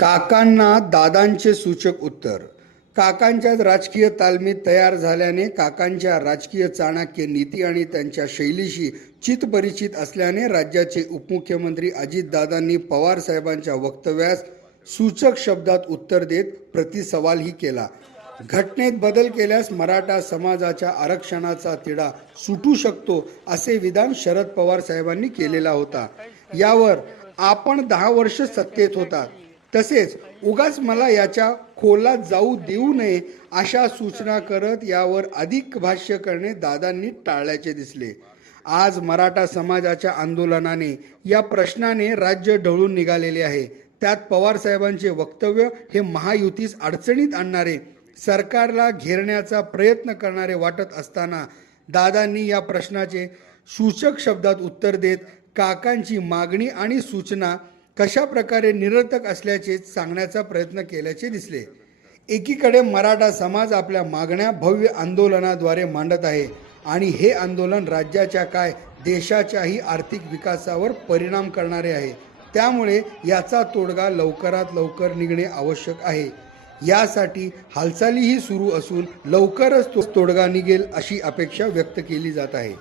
काकांना दादांचे सूचक उत्तर. काकांच्या राजकीय तालमीत तयार झाल्याने, काकांच्या राजकीय चाणक्य नीती आणि त्यांच्या शैलीशी चितपरिचित असल्याने राज्याचे उपमुख्यमंत्री अजितदादांनी पवार साहेबांच्या वक्तव्यास सूचक शब्दात उत्तर देत प्रतिसवालही केला. घटनेत बदल केल्यास मराठा समाजाच्या आरक्षणाचा तिढा सुटू शकतो असे विधान शरद पवार साहेबांनी केलेला होता. यावर आपण 10 वर्ष सत्तेत होता, तसेच उगाच मला याच्या खोलात जाऊ देऊ नये अशा सूचना करत यावर अधिक भाष्य करणे दादांनी टाळल्याचे दिसले. आज मराठा समाजाच्या आंदोलनाने, या प्रश्नाने राज्य ढवळून निघालेले आहे. त्यात पवार साहेबांचे वक्तव्य हे महायुतीस अडचणीत आणणारे, सरकारला घेरण्याचा प्रयत्न करणारे वाटत असताना दादांनी या प्रश्नाचे सूचक शब्दात उत्तर देत काकांची मागणी आणि सूचना कशा प्रकारे निरर्थक असल्याचे सांगण्याचा प्रयत्न केल्याचे दिसले. एकीकडे मराठा समाज आपल्या मागण्या भव्य आंदोलनाद्वारे मांडत आहे आणि हे आंदोलन राज्याच्या काय देशाच्याही आर्थिक विकासावर परिणाम करणारे आहे. त्यामुळे याचा तोडगा लवकरात लवकर निघणे आवश्यक आहे. यासाठी हालचालीही सुरू असून लवकरच तो तोडगा निघेल अशी अपेक्षा व्यक्त केली जात आहे.